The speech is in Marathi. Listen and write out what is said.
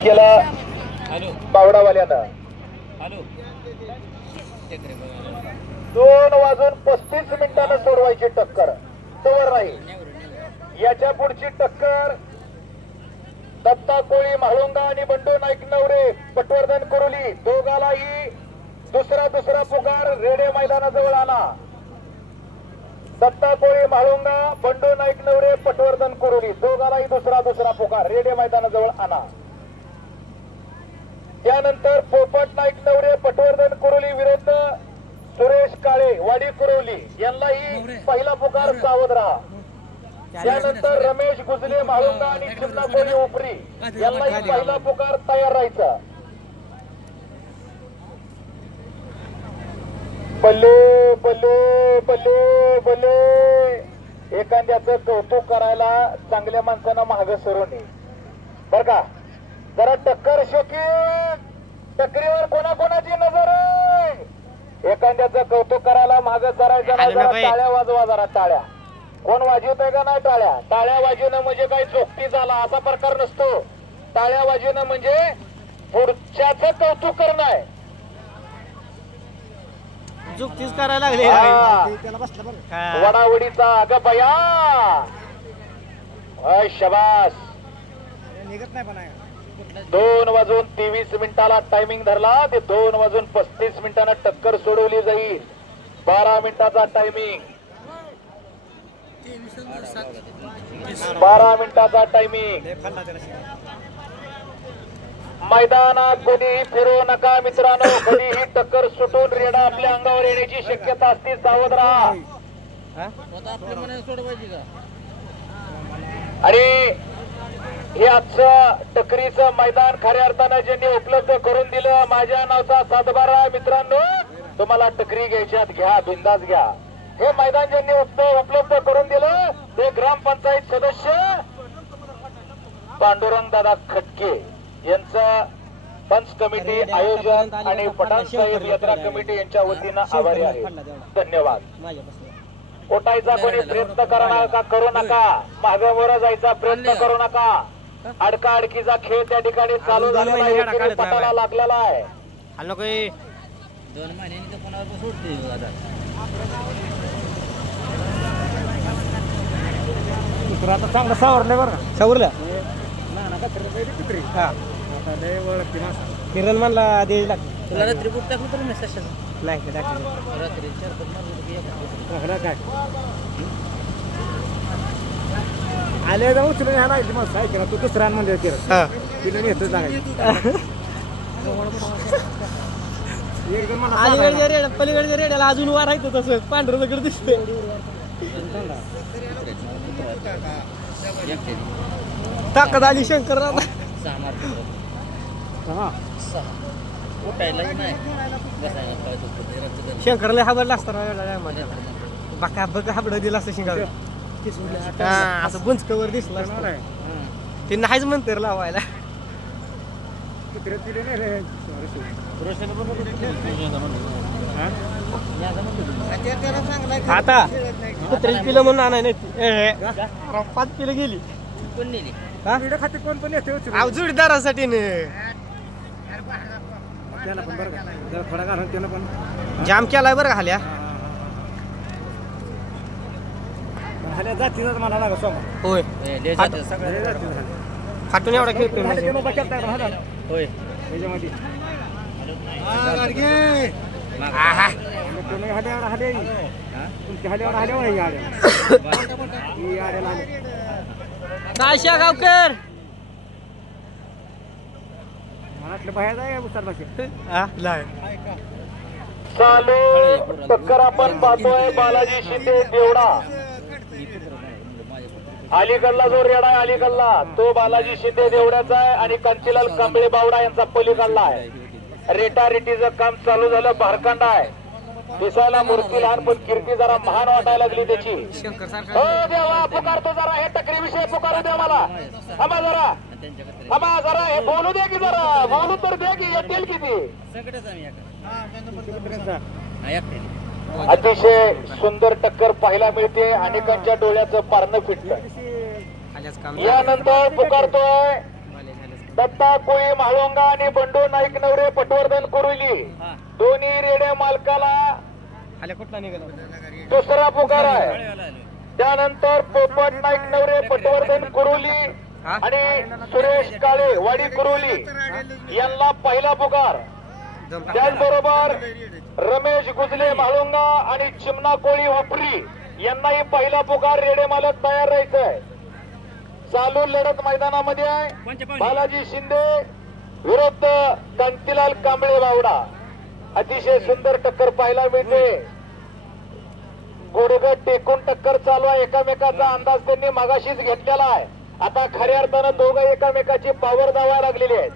केला बावडावाल्यानं 2:35 सोडवायची टक्कर तोवर नाही। याच्या पुढची टक्कर दत्ता कोळी म्हाळुंगा आणि बंडू नाईक नवरे पटवर्धन कुरोली दोघालाही दुसरा पुकार रेडे मैदानाजवळ आला। दत्ता कोळी म्हाळुंगा बंडू नाईक नवरे पटवर्धन कुरोली दोघालाही दुसरा पुकार रेडे मैदानाजवळ आला। त्यानंतर पोपट नाईक नवरे पटवर्धन कुरोली विरुद्ध सुरेश काळे वाडी कुरोली यांनाही पहिला पुकार सावध राहा। त्यानंतर रमेश गुजले म्हाळुंगा आणि चिमणा कोळी उपरी यांनाही पहिला पुकार तयार राहायचा। बल्ले बल्ले बल्ले बल्ले एखाद्याचं कौतुक करायला चांगल्या माणसानं मागे सरू नये बर का। जरा टक्कर शोकी टक्करीवर कोणाकोणाची नजर आहे। एखाद्याचं कौतुक करायला मागे सरायचं नाही। जरा टाळ्या वाजवा जरा टाळ्या। कोण वाजवतंय का नाही टाळ्या? टाळ्या वाजवणं म्हणजे काही चोखटी झाला असा प्रकार नसतो। टाळ्या वाजवणं म्हणजे पुढच्याचं कौतुक करणं आहे। चुकतीच करायला लागले वडावडीचा अग बया शबास। 2:23 टायमिंग धरला ते 2:35 टक्कर सोडवली जाईल। 12 मिनिटाचा टायमिंग 12 मिनिटाचा टायमिंग। मैदानात कोणीही फिरू नका मित्रांनो। कधीही टक्कर सुटून रेडा आपल्या अंगावर येण्याची शक्यता असते सावध राहा। आणि हे आजचं टक्करीचं मैदान खऱ्या अर्थानं ज्यांनी उपलब्ध करून दिलं माझ्या नावचा 712 मित्रांनो तुम्हाला टक्करी घ्यायच्यात घ्या बिंदास घ्या। हे मैदान ज्यांनी उपलब्ध करून दिलं ते ग्रामपंचायत सदस्य पांडुरंग दादा खटके यांचं पंच कमिटी आयोजन आणि पठाण साहेब यात्रा कमिटी यांच्या वतीनं आभारी आहे। धन्यवाद। ओटायचा कोणी प्रयत्न करू नका। मागे वर जायचा प्रयत्न करू नका। अडका अडकीचा खेळ त्या ठिकाणी चालू झालेला आहे। पटाला लागलेला आहे। 2 महिन्यांनी तर कोणावर सोडते आता चांगलं सावरलंय बरं सावरलं किरण म्हणला द्यायची लागते रात्री बुक टाकलं तर मेसेज नाही रात्री 4 काय आले जाऊ उचलून ह्या नाही मग काय केलं तू दुसऱ्या म्हणजे केलं तिला येतच नाही पलीकडच्या रेड्याला अजून वारायचं तसं पांढरं वगैरे दिसतंय। ताकद आली शंकर शंकरला हाबडला असतं बाका बघ हाबड दिला असतं शिंगाला असं बुंचकवर दिसला ते नाहीच म्हणते लावायला। आता कुत्र्याची पिलं म्हणून आणाय नाही 5 पिलं गेली जोडीदारासाठी जाम केलाय बरं खाल्या जाती मला लागा सोमा होय फाटून एवढा खेळतोय होय काशा गावकर चालू टक्कर आपण पाहतोय बालाजी शिंदे देवडा अलीकडला जो रेडा आहे अलीकडला तो बालाजी शिंदे देवड्याचा आहे आणि कांचीलाल कांबळे बावडा यांचा पलीकडला आहे। रेटारेटीचं काम चालू झालं भारकांड आहे दिसायला मूर्ती लहान पण कीर्ती जरा महान वाटायला लागली त्याची। हो देवा पुकारतो जरा हे टक्करी विषय पुकारू दे मला। आम्हा जरा हे बोलू दे की जरा बोलू तर दे की येतील किती। अतिशय सुंदर टक्कर पाहायला मिळते अनेकांच्या डोळ्याचं पारणं फिटतं। यानंतर पुकारतोय दत्ता कोळी म्हाळुंगा आणि बंडू नाईक नवरे पटवर्धन कुरुली दोन्ही रेड्या मालकाला आल्या कुठला निघाला दुसरा पुकार आहे. त्यानंतर पोपट नाईक नवरे पटवर्धन कुरुली आणि सुरेश काळे वाडी कुरुली यांना पहिला पुकार. त्याचबरोबर रमेश गुजले म्हाळुंगा आणि चिमणा कोळी उपरी यांनाही पहिला पुकार. रेडे मालक तयार राहायचंय. चालू लढत मैदानामध्ये आहे. बालाजी शिंदे विरुद्ध कांतीलाल कांबळे बावडा. अतिशय सुंदर टक्कर पाहायला मिळते. गुडघट टेकून टक्कर चालू आहे. एकामेकाचा अंदाज त्यांनी मागाशीच घेतलेला आहे. आता खऱ्या अर्थानं दोघं एकामेकाची पावर दावा लागलेली आहेत.